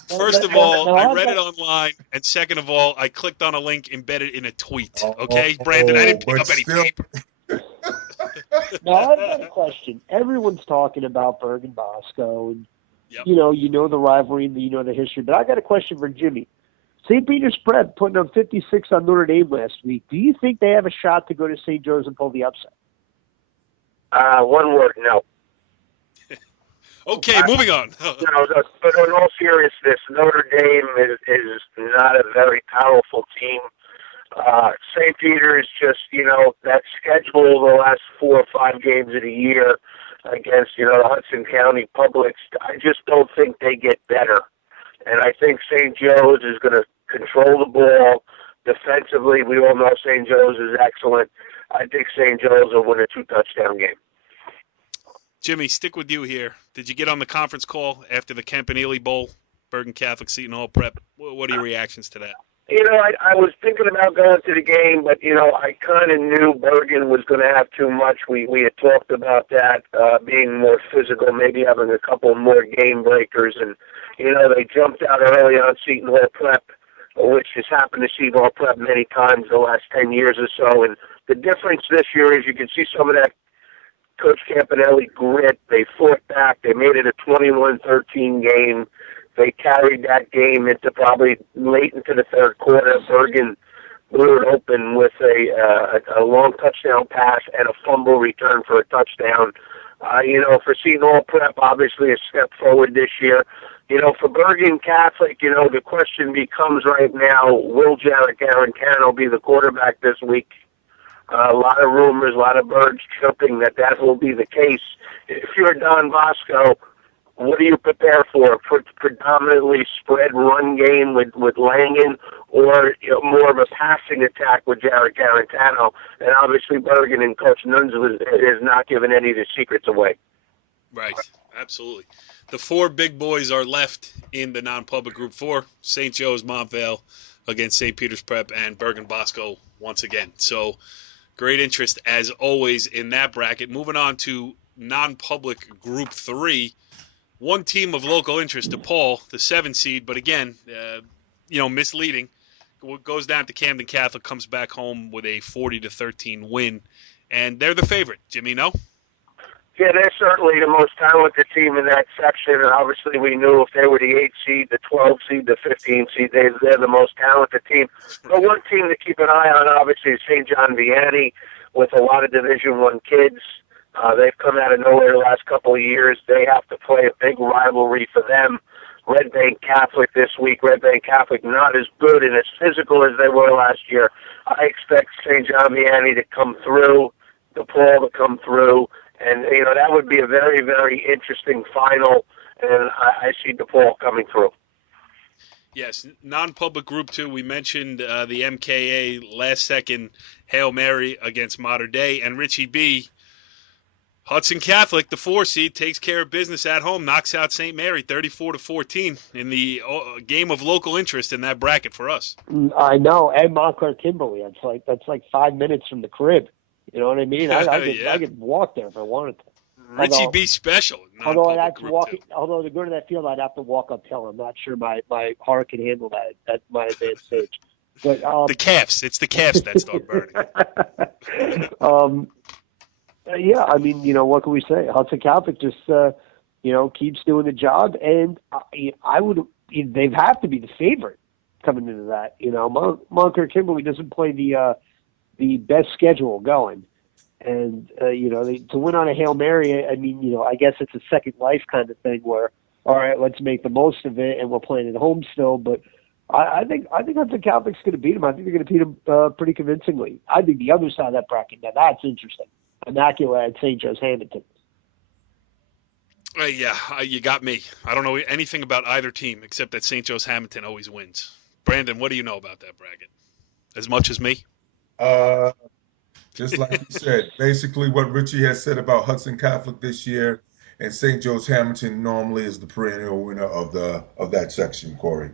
First of all, I read it online, and second of all, I clicked on a link embedded in a tweet. Okay, Brandon, I didn't pick up any paper. Now, I've got a question. Everyone's talking about Bergen Bosco, and Yep. you know the rivalry and the history. But I got a question for Jimmy. St. Peter's Prep putting up 56 on Notre Dame last week. Do you think they have a shot to go to St. Joe's and pull the upset? One word, no. Okay, moving on. But in all seriousness, Notre Dame is not a very powerful team. St. Peter's just, that schedule the last 4 or 5 games of the year against, the Hudson County Publics, I just don't think they get better. And I think St. Joe's is going to control the ball defensively. We all know St. Joe's is excellent. I think St. Joe's will win a 2-touchdown game. Jimmy, stick with you here. Did you get on the conference call after the Campanile Bowl, Bergen Catholic Seton Hall Prep? What are your reactions to that? I was thinking about going to the game, but, I kind of knew Bergen was going to have too much. We had talked about that, being more physical, maybe having a couple more game breakers. And, they jumped out early on Seton Hall Prep, which has happened to Seton Hall Prep many times the last 10 years or so. And the difference this year is you can see some of that Coach Campanelli grit. They fought back. They made it a 21-13 game. They carried that game into probably late into the third quarter. Bergen blew it open with a long touchdown pass and a fumble return for a touchdown. For Seton Hall Prep, obviously a step forward this year. For Bergen Catholic, the question becomes right now, will Jarrett Garantano be the quarterback this week? A lot of rumors, a lot of birds chirping that will be the case. If you're Don Bosco, what do you prepare for? Predominantly spread run game with Langen, or more of a passing attack with Jarrett Garantano? And obviously Bergen and Coach Nuns is not giving any of the secrets away. Right, absolutely. The four big boys are left in the non-public Group 4, St. Joe's, Montvale against St. Peter's Prep, and Bergen Bosco once again. So great interest, as always, in that bracket. Moving on to non-public Group 3, one team of local interest, DePaul, the 7 seed, but again, misleading. What goes down to Camden Catholic, comes back home with a 40-13 win, and they're the favorite. Jimmy, no? Yeah, they're certainly the most talented team in that section, and obviously we knew if they were the 8 seed, the 12 seed, the 15 seed, they're the most talented team. But one team to keep an eye on, obviously, is St. John Vianney, with a lot of Division I kids. They've come out of nowhere the last couple of years. They have to play a big rivalry for them. Red Bank Catholic this week. Red Bank Catholic not as good and as physical as they were last year. I expect St. John Vianney to come through, DePaul to come through, and that would be a very, very interesting final, and I see DePaul coming through. Yes, non-public Group 2, we mentioned the MKA last-second Hail Mary against Mater Dei, and Richie B. Hudson Catholic, the 4 seed, takes care of business at home, knocks out St. Mary 34-14 in the game of local interest in that bracket for us. I know, and Montclair Kimberly. That's like 5 minutes from the crib. You know what I mean? I could walk there if I wanted to. Richie B special. Although to go to that field, I'd have to walk uphill. I'm not sure my heart can handle that at my advanced stage. But the calves. It's the calves that start burning. Yeah, I mean, what can we say? Hudson Catholic just, keeps doing the job, and they'd have to be the favorite coming into that. Montclair Kimberly doesn't play the best schedule going, and to win on a Hail Mary, I mean, I guess it's a second life kind of thing where, all right, let's make the most of it, and we're playing at home still, but I think Hudson Catholic's going to beat them. I think they're going to beat them pretty convincingly. I think the other side of that bracket, now that's interesting. Immaculate at St. Joe's Hamilton. You got me. I don't know anything about either team except that St. Joe's Hamilton always wins. Brandon, what do you know about that bracket? As much as me? Just like you said, basically what Richie has said about Hudson Catholic this year, and St. Joe's Hamilton normally is the perennial winner of that section, Corey.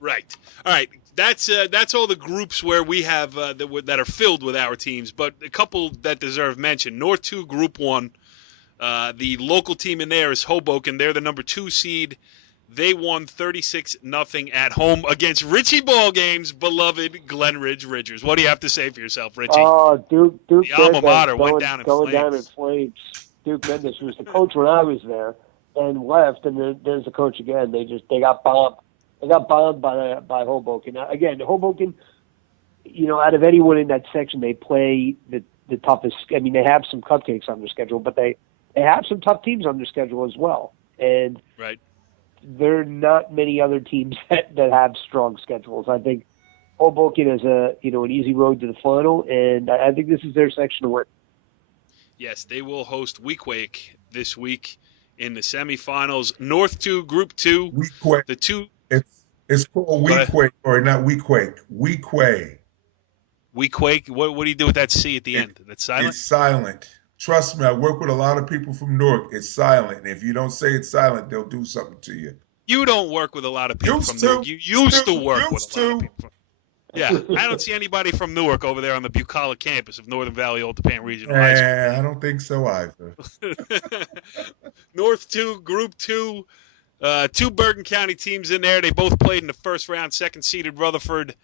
Right. All right. That's all the groups where we have that are filled with our teams, but a couple that deserve mention. North 2, Group 1, the local team in there is Hoboken. They're the number 2 seed. They won 36-0 at home against Richie Ballgame's beloved Glen Ridge Ridgers. What do you have to say for yourself, Richie? Oh, Duke the alma mater went down in flames. Down in flames. Duke Mendes, who was the coach when I was there, and left, and then there's the coach again. They got bombed. They got bombed by Hoboken. Now, again, Hoboken, out of anyone in that section, they play the toughest. I mean, they have some cupcakes on their schedule, but they have some tough teams on their schedule as well. And right. There are not many other teams that have strong schedules. I think Hoboken has an easy road to the final, and I think this is their section to win. Yes, they will host Weequahic this week in the semifinals. North 2, Group 2. Weequahic. The two. It's called Weequahic, or not Weequahic. Weequahic. Weequahic. What do you do with that C at the end? That's silent? It's silent. Trust me, I work with a lot of people from Newark. It's silent. And if you don't say it's silent, they'll do something to you. You don't work with a lot of people from Newark. You used to work with a lot of people. Yeah, I don't see anybody from Newark over there on the Bucolic campus of Northern Valley Old Tappan Regional High School. Yeah, I don't think so either. North 2, Group 2, 2 Bergen County teams in there. They both played in the first round. Second-seeded Rutherford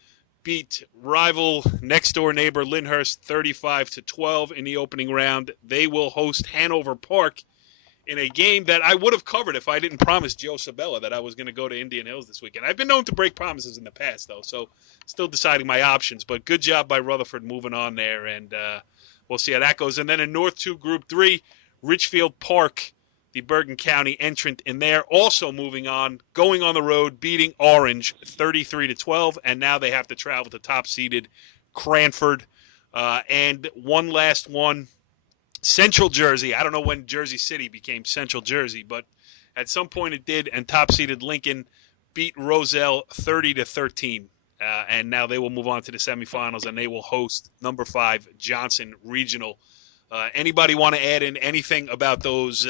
beat rival next-door neighbor Lyndhurst 35-12 in the opening round. They will host Hanover Park in a game that I would have covered if I didn't promise Joe Sabella that I was going to go to Indian Hills this weekend. I've been known to break promises in the past, though, so still deciding my options. But good job by Rutherford moving on there, and we'll see how that goes. And then in North 2, Group 3, Richfield Park, the Bergen County entrant in there, also moving on, going on the road, beating Orange 33-12, and now they have to travel to top-seeded Cranford. And one last one, Central Jersey. I don't know when Jersey City became Central Jersey, but at some point it did, and top-seeded Lincoln beat Roselle 30-13. And now they will move on to the semifinals, and they will host number 5 Johnson Regional. Anybody want to add in anything about those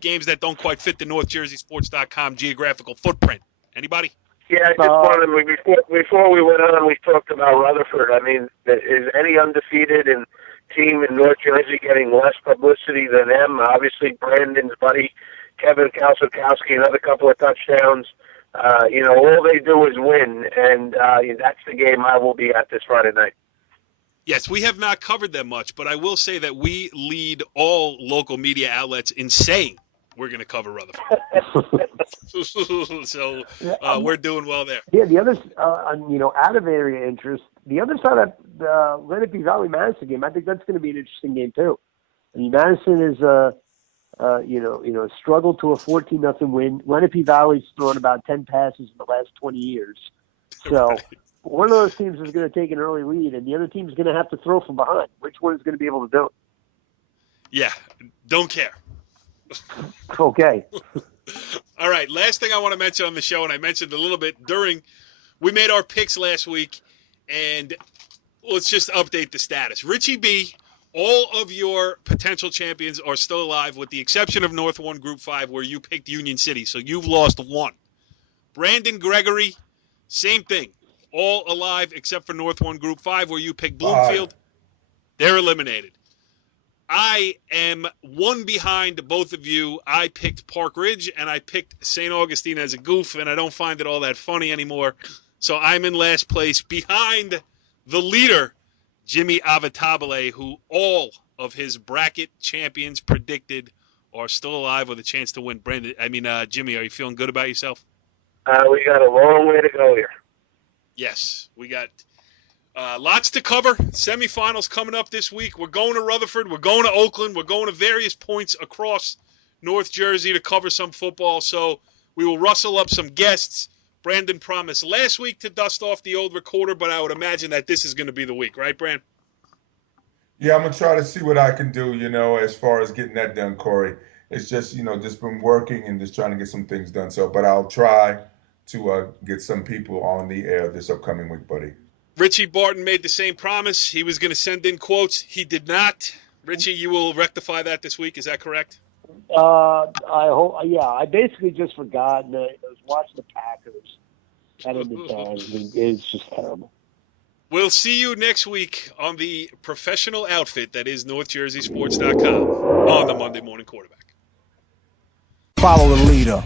games that don't quite fit the NorthJerseySports.com geographical footprint? Anybody? Yeah, I just wanted before we went on, we talked about Rutherford. I mean, is any undefeated team in North Jersey getting less publicity than them? Obviously, Brandon's buddy Kevin Kalsakowski, another couple of touchdowns. All they do is win, and that's the game I will be at this Friday night. Yes, we have not covered them much, but I will say that we lead all local media outlets in saying we're going to cover Rutherford. So we're doing well there. Yeah, the other, out of area interest, the other side of the Lenape Valley Madison game, I think that's going to be an interesting game too. I mean, Madison is struggled to a 14-0 win. Lenape Valley's thrown about 10 passes in the last 20 years. So one of those teams is going to take an early lead, and the other team is going to have to throw from behind. Which one is going to be able to do it? Yeah, don't care. Okay. All right, last thing I want to mention on the show, and I mentioned a little bit we made our picks last week, and let's just update the status. Richie B., all of your potential champions are still alive, with the exception of North 1 Group 5, where you picked Union City, so you've lost one. Brandon Gregory, same thing. All alive except for North 1 Group 5, where you picked Bloomfield. They're eliminated. I am one behind both of you. I picked Park Ridge, and I picked St. Augustine as a goof, and I don't find it all that funny anymore. So I'm in last place behind the leader, Jimmy Avatabile, who all of his bracket champions predicted are still alive with a chance to win. Jimmy, are you feeling good about yourself? We got a long way to go here. Yes, we got lots to cover. Semifinals coming up this week. We're going to Rutherford. We're going to Oakland. We're going to various points across North Jersey to cover some football. So we will rustle up some guests. Brandon promised last week to dust off the old recorder, but I would imagine that this is going to be the week. Right, Brand? Yeah, I'm going to try to see what I can do, as far as getting that done, Corey. It's just, just been working and just trying to get some things done. But I'll try to get some people on the air this upcoming week, buddy. Richie Barton made the same promise. He was going to send in quotes. He did not. Richie, you will rectify that this week. Is that correct? I hope. Yeah, I basically just forgot. And I was watching the Packers at the time. It's just terrible. We'll see you next week on the professional outfit that is NorthJerseySports.com on the Monday Morning Quarterback. Follow the leader.